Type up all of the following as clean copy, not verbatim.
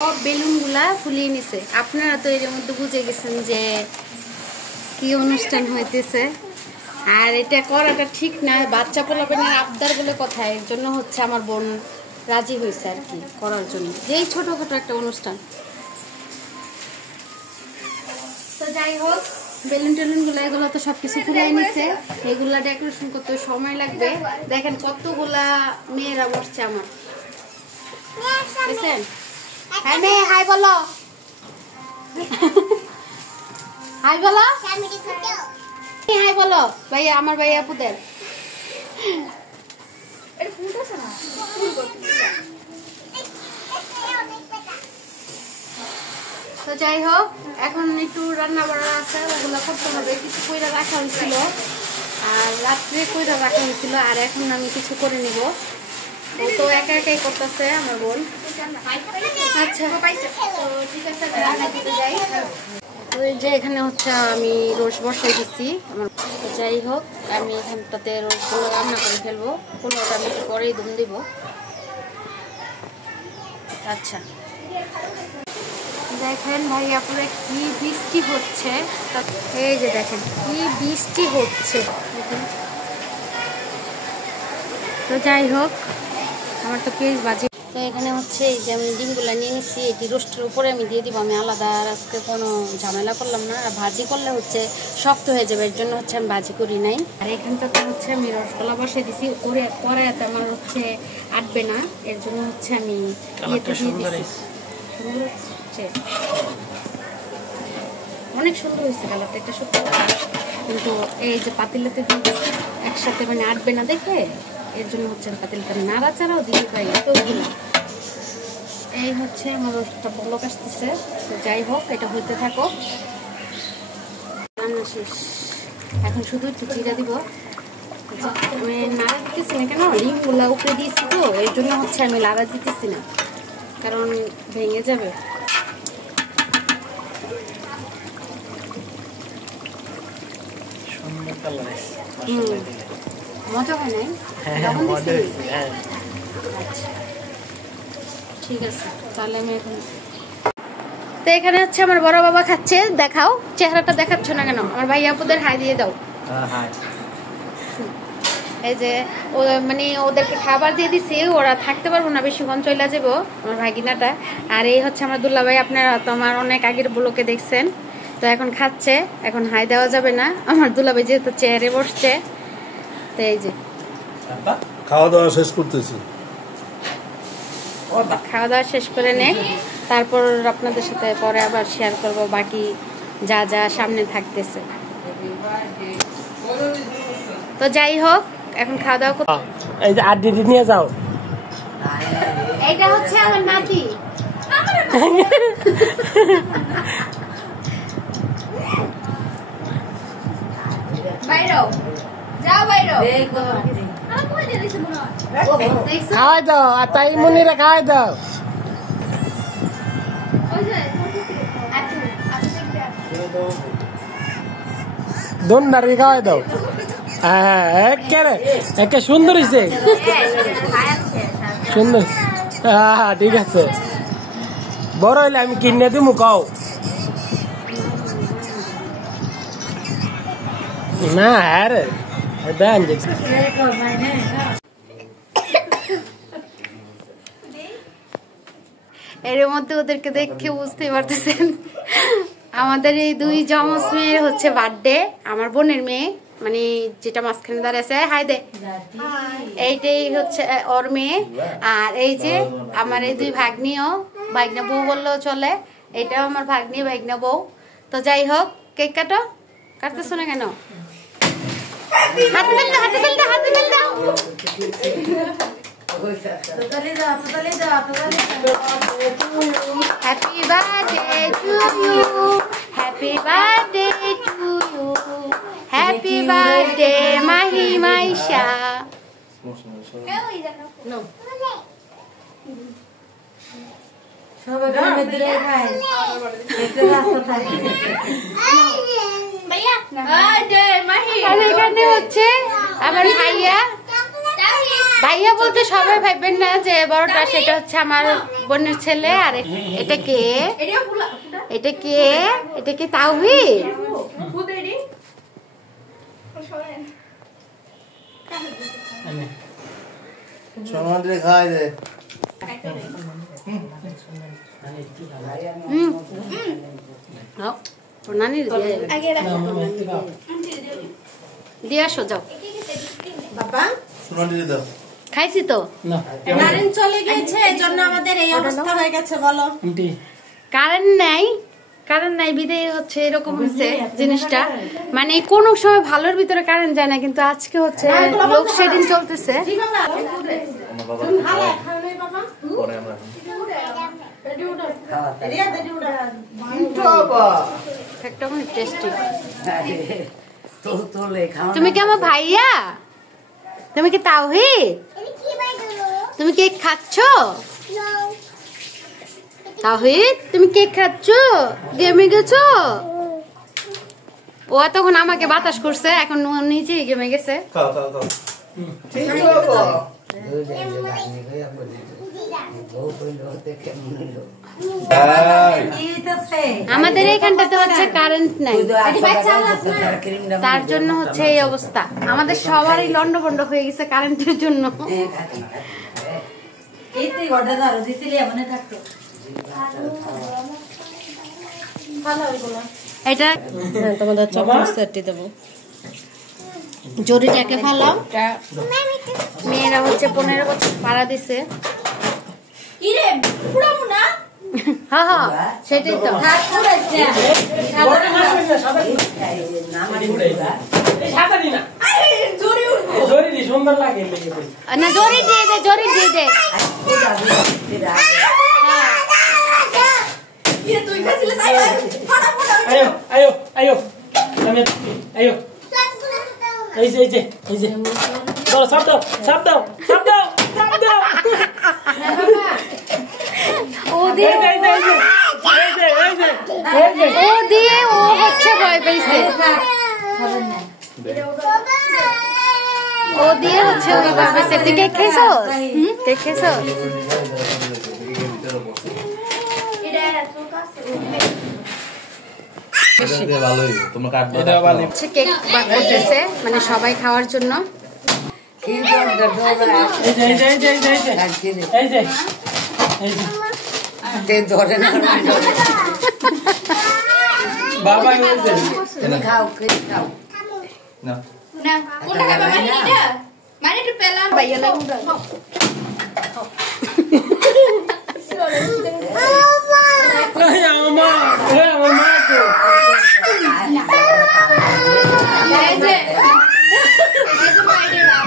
সব বেলুনগুলা ফুলিয়ে নিছে। আপনারা তো এর মধ্যে বুঝে গেছেন যে কি অনুষ্ঠান হইতেছে। আর এটা করাটা ঠিক না, বাচ্চা পোলাপেনের আবদার বলে কথা। এর জন্য হচ্ছে আমার বোন রাজি হয়েছে আর কি করার জন্য, যেই ছোটখাটো একটা অনুষ্ঠান। তো যাই হোক, বেলুন টেলুনগুলো এগুলো তো সবকিছু ফুলাই নিছে। এগুলা ডেকোরেশন করতে সময় লাগবে। দেখেন কতগুলা মেয়েরা বসছে আমার, বুঝছেন? হ্যাঁ মেয়ে, হাই বলো, হাই বলো, হাই বলো ভাইয়া, আমার ভাইয়া আপুদের। তো যাই হোক, এখন একটু রান্না বান্না আছে, ওগুলো করতে হবে। কিছু কইরা রাখা হয়েছিল আর রাত্রে কইরা রাখা হয়েছিল, আর এখন আমি কিছু করে নিব। ও তো একা একাই করতেছে আমার বোন। আচ্ছা তো ঠিক আছে, রান্না দিতে যাই। তো এই যে এখানে হচ্ছে আমি রোজ বসাই দিচ্ছি আমার। যাই হোক, আমি এখানটাতে রোজগুলো রান্না করে ফেলবো। পোলাওটা আমি একটু পরেই দম দিব। আচ্ছা দেখেন ভাইয়া, পুরো কি বৃষ্টি হচ্ছে। এই যে দেখেন কি বৃষ্টি হচ্ছে। তো যাই হোক, আমার তো পেঁয়াজ ভাজি। তো এখানে হচ্ছে এই যে আমি ডিমগুলো নিয়ে নিচ্ছি, এটি রোস্টের উপরে আমি দিয়ে দিব। আমি আলাদা আর আজকে কোনো ঝামেলা করলাম না। আর ভাজি করলে হচ্ছে শক্ত হয়ে যাবে, এর জন্য হচ্ছে আমি ভাজি করি নাই। আর এখানটাতে হচ্ছে আমি রসগোল্লা বসিয়ে দিছি, পরে আমার হচ্ছে আটবে না, এর জন্য হচ্ছে আমি ইয়েতে দিয়ে দিচ্ছি। সুন্দর হচ্ছে, অনেক সুন্দর হয়েছে কালারটা, এটা সত্যি কথা। কিন্তু এই যে পাতিলাতে দিয়ে দিচ্ছি একসাথে, মানে আটবে না দেখে, এর জন্য হচ্ছে পাতিলটা নাড়াচাড়াও দিতে পারি তো ওগুলো। এই হচ্ছে আমার রোস্টটা বলক আসতেছে। তো যাই হোক, এটা হইতে থাকো। রান্না শেষ, এখন শুধু একটু জিরা দিব। আমি নাড়া দিতেছি না কেন, ডিমগুলা উপরে দিয়েছি তো, এর জন্য হচ্ছে আমি নাড়া দিতেছি না, কারণ ভেঙে যাবে। মজা হয় নাই? আচ্ছা ঠিক আছে, তাহলে আমি এখন। তো এখানে হচ্ছে আমার বড় বাবা খাচ্ছে। দেখাও, চেহারাটা দেখাচ্ছ না কেন? আমার ভাই আপুদের হাই দিয়ে দাও। এই যে মানে ওদেরকে খাবার দিয়ে দিছি, ওরা থাকতে পারবো না বেশিক্ষণ, চলে যাবো আমার ভাগিনাটা। আর এই হচ্ছে আমার দুল্লা ভাই, আপনারা তো আমার অনেক আগের ব্লকে দেখছেন। তো এখন খাচ্ছে, এখন হাই দেওয়া যাবে না। আমার দুল্লা ভাই যেহেতু চেয়ারে বসছে, তো এই যে খাওয়া দাওয়া শেষ করতেছি। খাওয়া দাওয়া শেষ করে নে, তারপর আপনাদের সাথে পরে আবার শেয়ার করব বাকি যা যা সামনে থাকতেছে। তো যাই হোক, এখন খাওয়া দাওয়া করতে। এই যে আড্ডি নিয়ে যাও। এটা হচ্ছে আমার নাতি। বাইরো যাও, বাইরো খাওয়াই দাও, আর তাই মনিরা খাওয়াই দাও। দোনদারি খাওয়াই দাও। হ্যাঁ একে সুন্দর হয়েছে, সুন্দর। হ্যাঁ ঠিক আছে, বড় হইলে আমি কিনে দিমু। খাও না, হ্যাঁ রে দেন। এর মধ্যে ওদেরকে দেখে বুঝতে পারতেছেন আমাদের এই দুই জমজ মেয়ের হচ্ছে বার্থডে। আমার বোনের মেয়ে, মানে যেটা মাঝখানে দাঁড়িয়ে আছে, হাই দে, এইটাই হচ্ছে ওর মেয়ে। আর এই যে আমার এই দুই ভাগ্নিও, ভাগ্না বউ বললেও চলে, এটাও আমার ভাগ্নি, ভাগ্না বউ। তো যাই হোক, কেক কাটো। কাটতেছো না কেন? হাতে ফেল দাও, হাতে ফেল দাও, হাতে ফেল দাও। Happy birthday to you, happy birthday to you, happy birthday Mahi Maisha. No. আর এখানে হচ্ছে আমার ভাইয়া ভাইয়া বলতে সবাই ভাববেন না যে বড়টা সেটা হচ্ছে আমার বোনের ছেলে। আর এটা কে? এটা কে? এটা কি তাওহীদ? সমাজে খাই দে নানি দিয়ে আসো, যাও বাবা। খাইছি তো। কারেন্ট চলে গিয়েছে, এজন্য আমাদের এই অবস্থা হয়ে গেছে। বলো। কারেন্ট নাই বিদায় হচ্ছে এরকম হচ্ছে জিনিসটা। মানে কোন সময় ভালোর ভিতরে কারেন্ট যায় না, কিন্তু আজকে হচ্ছে লোডশেডিং চলতেছে। তুমি কি আমার ভাইয়া? তুমি কি তাওহীদ? তুমি কেক খাচ্ছ? তাওহীদ তুমি কেক খাচ্ছ? গেমে গেছো? ও তখন আমাকে বাতাস করছে, এখন নিজেই গেমে গেছে। আমাদের এইখানটাতে হচ্ছে কারেন্ট নাই, তার জন্য হচ্ছে এই অবস্থা। আমাদের সবারই লন্ডভন্ড হয়ে গেছে কারেন্টের জন্য। এটা তোমাদের চকলেট সেটটি দেবো। জরিটাকে ফেলাও। মেয়েরা হচ্ছে 15 বছর পাড়া দিছে। হ্যাঁ সেটাই তো। না জরি দিয়ে দে, জরি দিয়ে দে। ও দিয়ে ও হচ্ছে ভয় পেয়েছে। ও দিয়ে হচ্ছে ওকে ভয় পেয়েছে। তুই কেক খেয়েছ? কেক খেয়েছ? কেক করতেছে মানে সবাই খাওয়ার জন্য। বাবা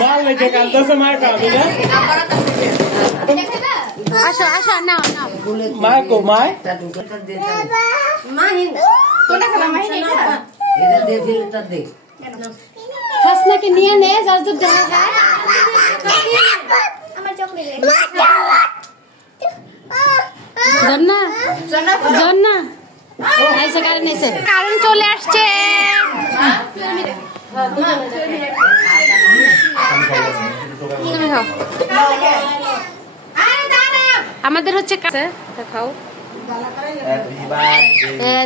মাল লেগে কাঁদতেছে মার খাবি না। আসো আসো নাও নাও। মায় কো মায় খাসনাকে নিয়ে নে, যার দুধ দেখা খায়। জন্না জন্না আইসে কারেন্ট এসে, কারেন্ট চলে আসছে। তুমি খাও। আমাদের হচ্ছে খাও।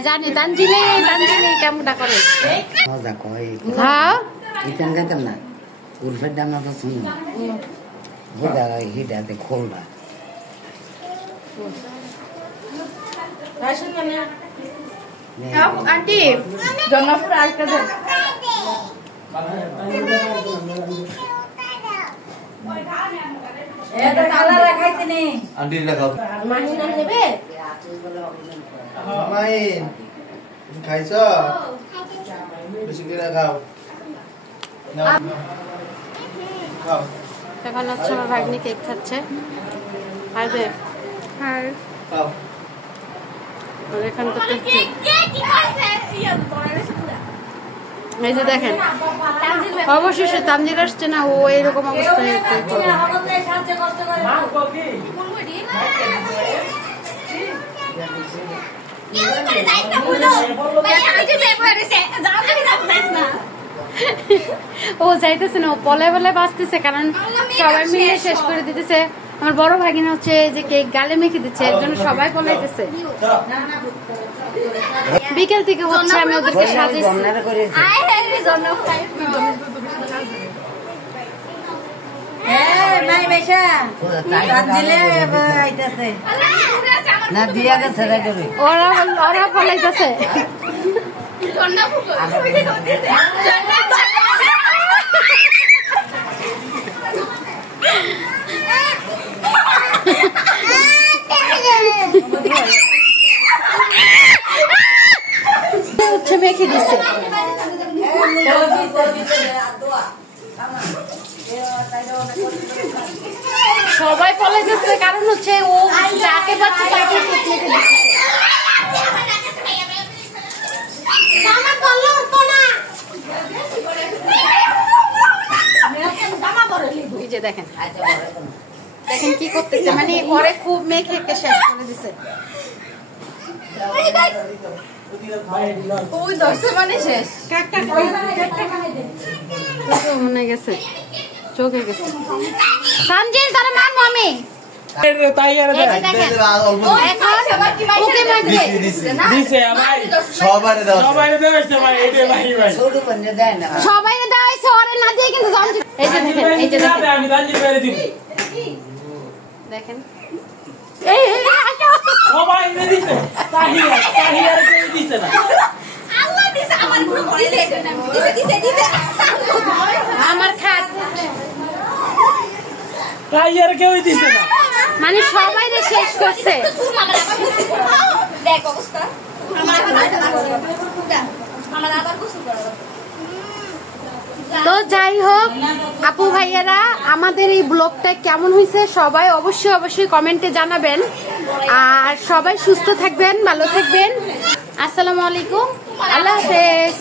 জানি তানজিলে কেমনটা করে খাও। না উল্ফের দাম তো শুনি হিটাতে খোলবা আন্টি জন্নাপুর আরেকটা দেন। খাইছ বেশি করে খাও। এখন হচ্ছে আমার ভাগ্নি কেক খাচ্ছে। খাইবে? হ্যাঁ এখান এই যে দেখেন অবশেষে তানজিল আসছে না, ও এরকম অবস্থায় ও যাইতেছে না, ও পলে বলে বাঁচতেছে, কারণ সবাই মিলে শেষ করে দিতেছে। আমার বড় ভাগিনা হচ্ছে যে কেক গালে মেখে দিচ্ছে, এর জন্য সবাই পলাইতেছে। বিকেল থেকে হচ্ছে আমি ওদেরকে সাজিয়েছি। জন্নারে করেছি না দিয়া গেছে রে করে ওরা পলাইতেছে। হচ্ছে মেখে দিচ্ছে। সবাই পলাইতেছে, কারণ হচ্ছে ও যাকে পাচ্ছে তাকে মেখে দিচ্ছে। এই যে দেখেন দেখেন কি করতেছে, মানে ওরে খুব মেখে শেষ করে দিছে। মনে গেছে, চোখে গেছে। সানজিল তারা মারবো আমি। তাই আর এই যে দেখেন, ওকে মারবে। দিছে ভাই, সবারে দাও। সবাই দেওয়াইছে ভাই, এটা ভাই ভাই ছোট বন্ধে দেয় না সবাই দেওয়া হয়েছে, ওরে না দিয়ে কিন্তু জানছি। এই যে দেখেন, এই যে দেখেন, আমি দাঁড়িয়ে পেরে দিব। দেখেন এই আসো। সবাই দিছে, তাহিয়ার কেউ দিছে না। আমার খাট তাহিয়ার কেউ দিছে না। মানে সবাই শেষ করছে। তো যাই হোক আপু ভাইয়েরা, আমাদের এই ব্লগটা কেমন হয়েছে সবাই অবশ্যই কমেন্টে জানাবেন। আর সবাই সুস্থ থাকবেন, ভালো থাকবেন। আসসালামু আলাইকুম, আল্লাহ হাফেজ।